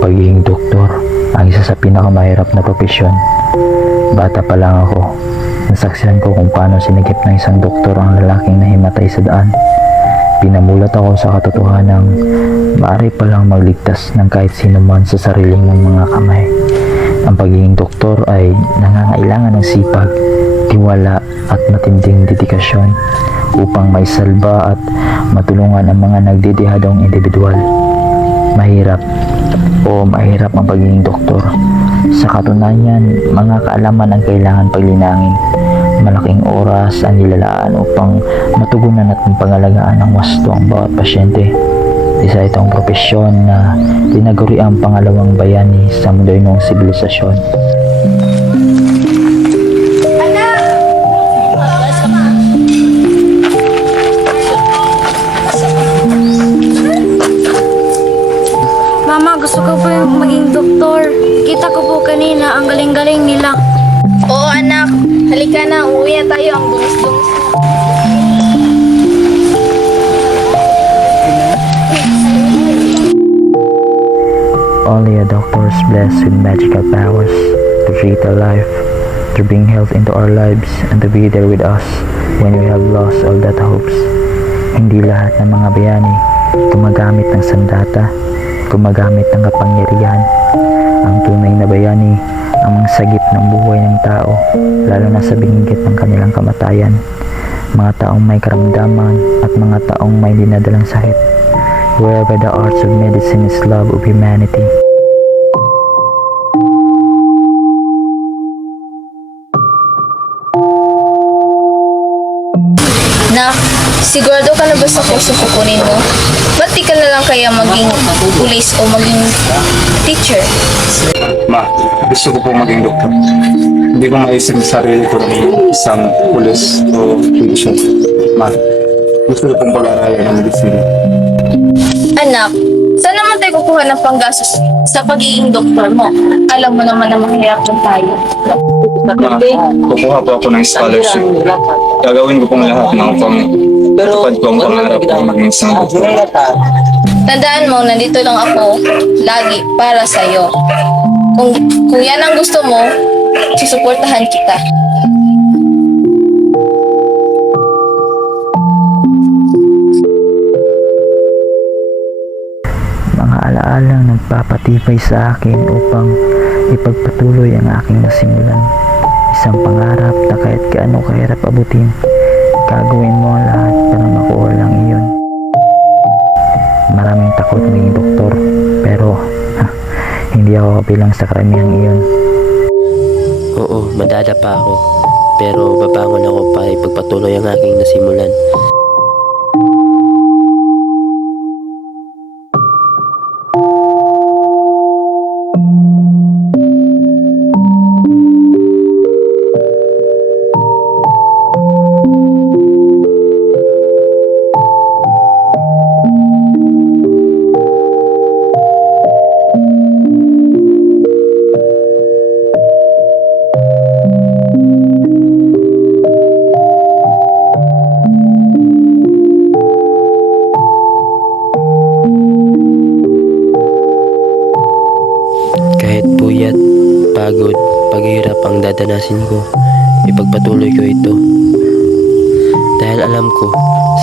Pagiging doktor ang isa sa pinakamahirap na profesyon. Bata pa lang ako, nasaksihan ko kung paano sinigip ng isang doktor ang lalaking nahimatay sa daan. Pinamulat ako sa katotohanang maaari palang magligtas ng kahit sino man sa sarili mong mga kamay. Ang pagiging doktor ay nangangailangan ng sipag, tiwala at matinding dedikasyon upang maisalba at matulungan ang mga nagdidihadong individual. Mahirap ang pagiging doktor. Sa katunayan, mga kaalaman ang kailangan paglinangin. Malaking oras ang nilalaan upang matugunan at pangalagaan ng wasto ang bawat pasyente. Isa itong propesyon na tinaguri ang pangalawang bayani sa modernong sibilisasyon. Mama, gusto ko po yung maging doktor. Kita ko po kanina, ang galing-galing nila. Oo anak, halika na, uuwi na tayo, ang dungis-dungis. Only a doctor is blessed with magical powers to treat our life, to bring health into our lives, and to be there with us when we have lost all that hopes. Hindi lahat ng mga bayani gumagamit ng sandata, gumagamit ng kapangyarihan. Ang tunay na bayani ang mga sagip ng buhay ng tao, lalo na sa binigit ng kanilang kamatayan. Mga taong may karamdaman at mga taong may dinadalang sakit. Wherever the arts of medicine is love of humanity. Nak, sigurado ka na ba sa kurso kukunin mo? Ba't di ka na lang kaya maging pulis o maging teacher? Ma, gusto ko pong maging doktor. Hindi ko maisip sa sarili ko ng isang pulis o teacher. Ma, gusto ko pong pag-aralan ng medicine. Anak, saan naman tayo kukuha ng panggastos sa pagiging doktor mo? Alam mo naman na mahirapan tayo. Ma, kukuha po ako ng scholarship. Gagawin ko pong lahat ng tupad ko ang pangarap na maging isang doktor. Tandaan mo, nandito lang ako lagi para sa'yo. Kung yan ang gusto mo, susuportahan kita. Mga alaalang nagpapatibay sa akin upang ipagpatuloy ang aking nasimulan. Isang pangarap na kahit gaano kahirap abutin, gagawin mo ang lahat para makuha lang iyon. Maraming takot maging doktor, pero hindi ako kabilang sa karamihang iyon. Oo, madadapa ako. Pero babangon ako para ipagpatuloy ang aking nasimulan. Kahit puyat, pagod, paghihirap ang dadanasin ko, ipagpatuloy ko ito. Dahil alam ko,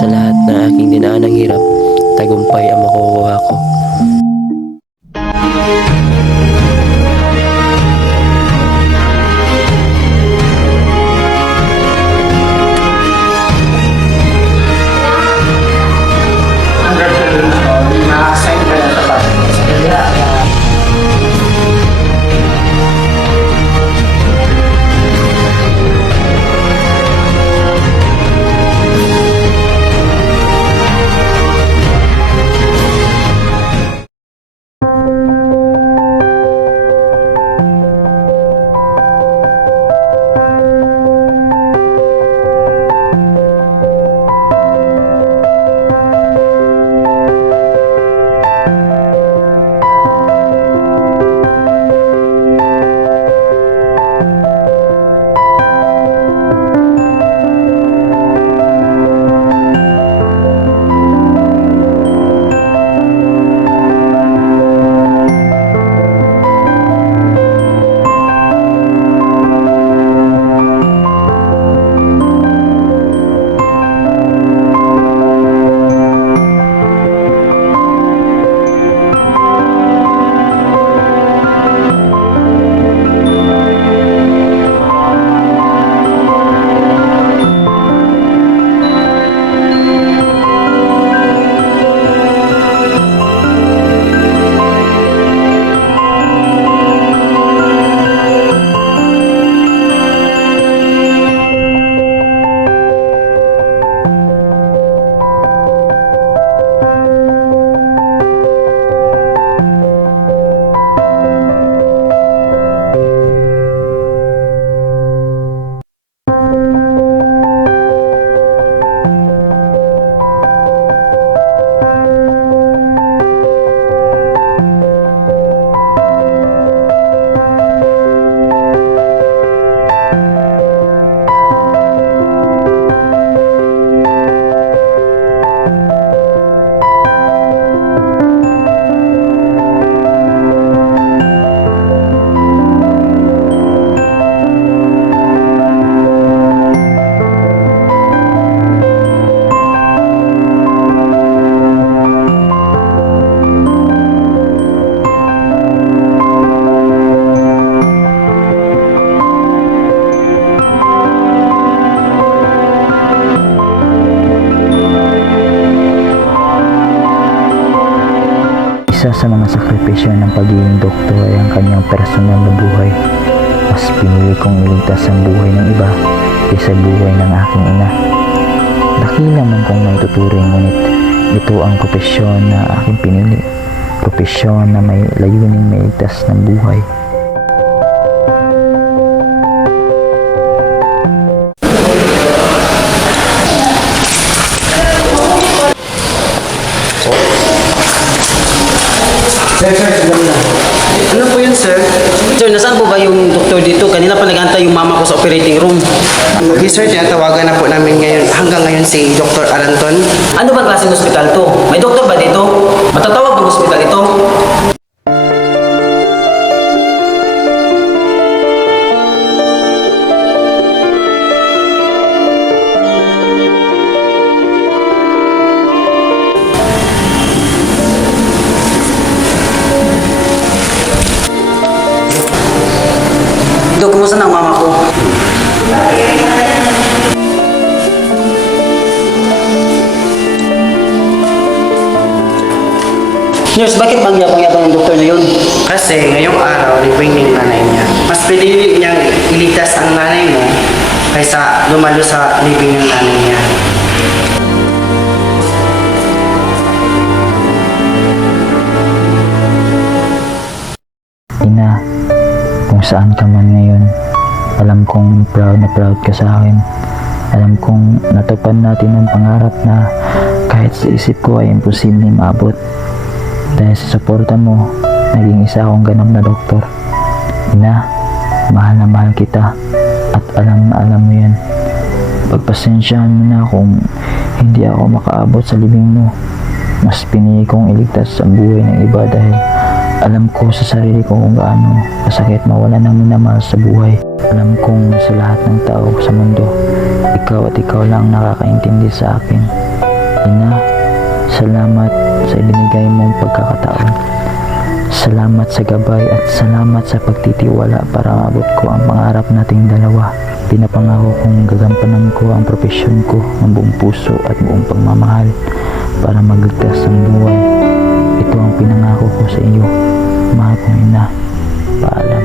sa lahat ng aking dinaanang hirap, tagumpay ang makukuha ko. Isa sa mga sakripisyo ng pagiging doktor ay ang kanyang personal na buhay. Mas pinili kong iligtas ang buhay ng iba kaysa buhay ng aking ina. Dakila man kong maituturing, ngunit ito ang propesyon na aking pinili. Propesyon na may layuning mailigtas ng buhay. Ano po yun, sir? Sir, nasaan po ba yung doktor dito? Kanina pa nag-antay yung mama ko sa operating room. Okay sir, tinatawagan na po namin ngayon, hanggang ngayon si Dr. Aranton. Ano ba klaseng ospital to? May doktor ba dito? Matatawag ng ospital ito? Dok, kumusta na ang mama ko? Nurse, bakit bang yabang-yabang yung doktor na yun? Kasi ngayong araw, living ng nanay niya. Mas pinili niyang iligtas ang nanay mo kaysa lumalo sa living ng nanay niya. Ina, kung saan ka man ngayon, alam kong proud na proud ka sa akin. Alam kong natupad natin ang pangarap na kahit sa isip ko ay imposibleng maabot. Dahil sa suporta mo, naging isa akong ganap na doktor. Ina, mahal na mahal kita at alam na alam mo yan. Pagpasensyahan mo na kung hindi ako makaabot sa libing mo. Mas pinili kong iligtas ang buhay ng iba dahil alam ko sa sarili ko kung gaano kasakit mawala ng minamahal sa buhay. Alam kong sa lahat ng tao sa mundo, ikaw at ikaw lang nakakaintindi sa akin. Ina, salamat sa ibinigay mong pagkakataon. Salamat sa gabay at salamat sa pagtitiwala para maabot ko ang pangarap nating dalawa. Pinapangako kong gagampanan ko ang propesyon ko ng buong puso at buong pagmamahal para magligtas ang buhay. Ito ang pinangako ko sa iyo, mahal kong ina. Paalam.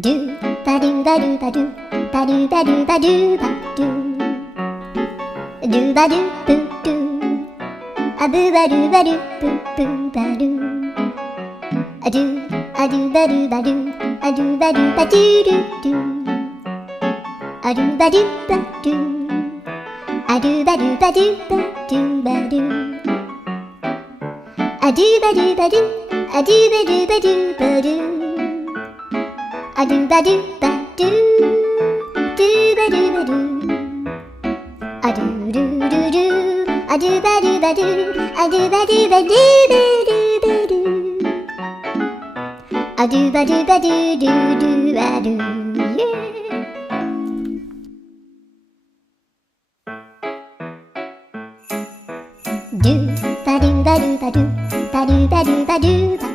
Do ba do ba do ba do ba do ba do ba do ba do ba do boo do a boo ba do ba do boo boo ba do a do ba do ba do a do ba do ba do do do a do ba do ba do a do ba do ba do ba do ba do a do ba do ba do a do ba do ba do ba do a do ba do ba do ba do ba do a do do do do a do ba do ba do a do ba do ba do ba do ba do a do ba do ba do do do ba do yeah. Do ba do ba do ba do ba do ba do ba do ba